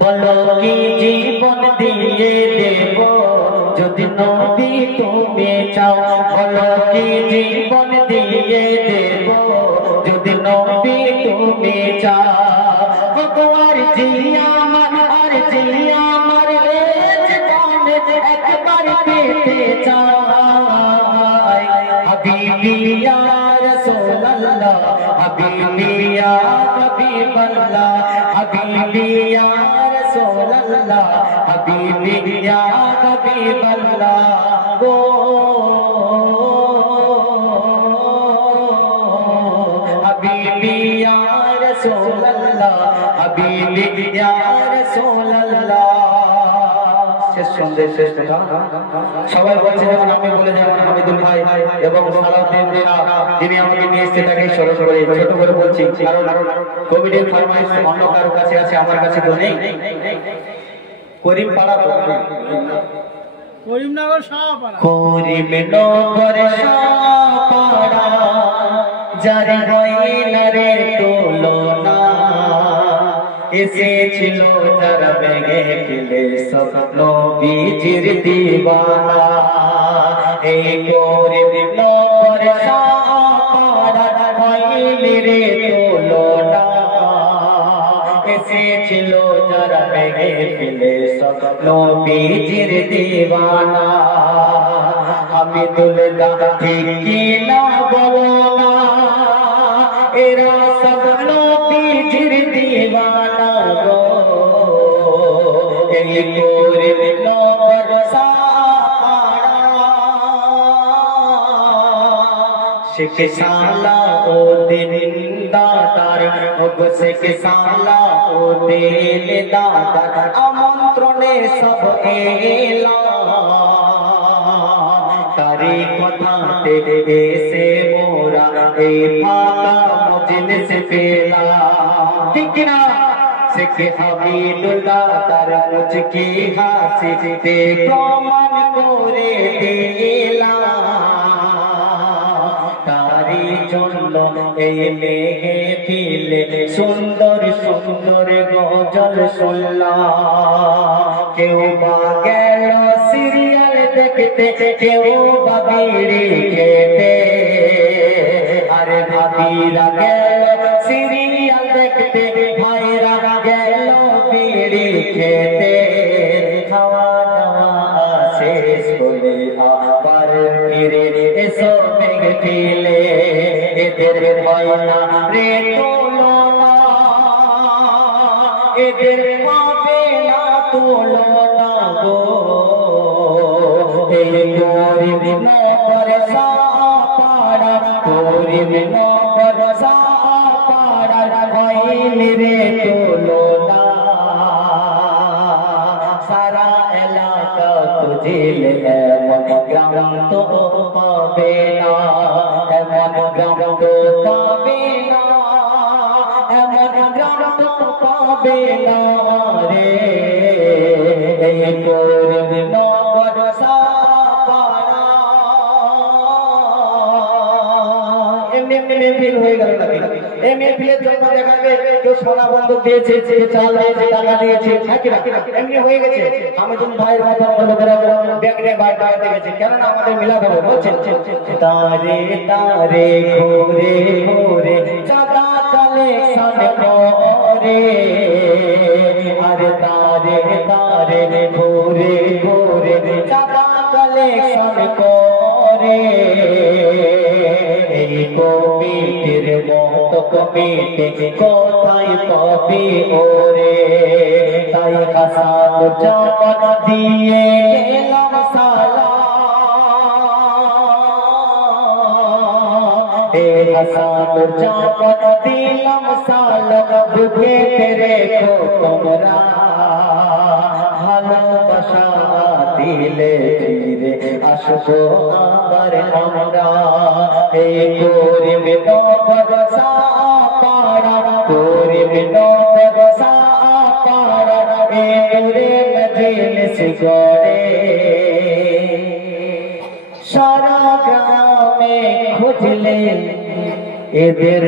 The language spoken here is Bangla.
বলো কি জীবন দিয়ে দেব যদি নবী তুমি চাও, বলো কি জীবন দিয়ে দেব যদি নবী তুমি চাও। আর জিয়া আমার জিয়া আমার জীবনে একবার পেতে চাই। হাবিবি ইয়া রাসূলুল্লাহ, হাবিবি ইয়া হাবিবাল্লাহ, হাবিবি ইয়া রাসূলুল্লাহ, হাবিবি ইয়া হাবিবাল্লাহ। গো হাবিবি ইয়া রাসূলুল্লাহ, হাবিবি ইয়া রাসূলুল্লাহ। শেষ সন্দেশ শেষ কথা সবাই বলছে যেমন আমি বলে যেমন হামিদুল ভাই এবং সালাউদ্দিন যিনি আমাকে নিয়ে এসেছে তাকে স্মরণ করে ছোট করে বলছি, কারণ কোভিডের ফরমাইশ অন্য কারো কাছে আছে, আমার কাছে তো নেই। করিম পাড়া করিমনগর শাহপাড়া, করিমনগর শাহপাড়া যার হয় না রে তুলনা, এসেছিল যারা ভেঙে ফেলে সব নবীজির দিওয়ানা। এই করিমনগর শাহপাড়া হয়নি রে তুলনা, এসেছিল যারা ভেঙে ফেলে সব নবীজির দিওয়ানা। হামিদুল্লাহ ঠিক কি না বলো না, এরা সব নবীজির দিওয়ানা গো। এই করিমনগর শাহপাড়া শেখ সালাউদ্দিন দাদার, ওগো শেখ সালাউদ্দিন দাদার আমন্ত্রণে সব এলাম। তারি কথাতে এসে মোরা এই ফাঁকা মজলিস পেলাম, ঠিক না? শেখ হামিদুল্লাহ তার মুচকি হাসিতে প্রমাণ করে দিলাম। তারি জন্য এই মেঘে ফিলে সুন্দর সুন্দর গজল শুনলাম। কেউ বা গেল সিরিয়াল দেখতে, কেউ বা বিড়ি খেতে, আরে ভাবিরা গেল সিরিয়াল দেখতে, ভাইরা গেল বিড়ি খেতে। খাওয়া দাওয়া শেষ হলে আবার ফিরে এসো মেঘ ফেলে, এদের হয় না রে তুলনা, এদের পাবে না তুলনা গো। এই করিমনগর শাহপাড়া, করিমনগর শাহপাড়া হয়নি রে তুলনা। সারা এলাকা খুঁজিলে এমন গ্রাম তো পাবে না, এমন গ্রাম তো পাবে না, এমন গ্রাম তো পাবে না রে। এই করিমনগর শাহপাড়া এমনি ফিল হয়ে গেল নাকি? এই মেহফিলের জন্য দেখাবে কেউ সোনা বন্ধক দিয়েছে, চাল দিয়েছে, টাকা দিয়েছে, এমনি হয়ে গেছে। হামিদুল ভাইয়ের মতো লোকেরা ব্যাগ নিয়ে বাইরে বাইরে গেছে, কেননা আমাদের মিলাদ হবে বলছে। তারে তারে ঘুরে ঘুরে চাঁদা কালেকশন করে, আরে তারে তারে ঘুরে ঘুরে চাঁদা কালেকশন করে। এই কমিটির মতো কমিটি কোথায় পাবি ওরে, তাই হাসান জামান দিয়ে গেলাম সালাম। এ হাসান জামান দিলাম সালাম, বুকে রেখো তোমরা ভালোবাসা দিলে ফিরে আসবো আবার আমরা। এই করিমনগর শাহপাড়া, করিমনগর শাহপাড়া এরে মজলিস গড়ে। সারা গ্রামে খুঁজলে এদের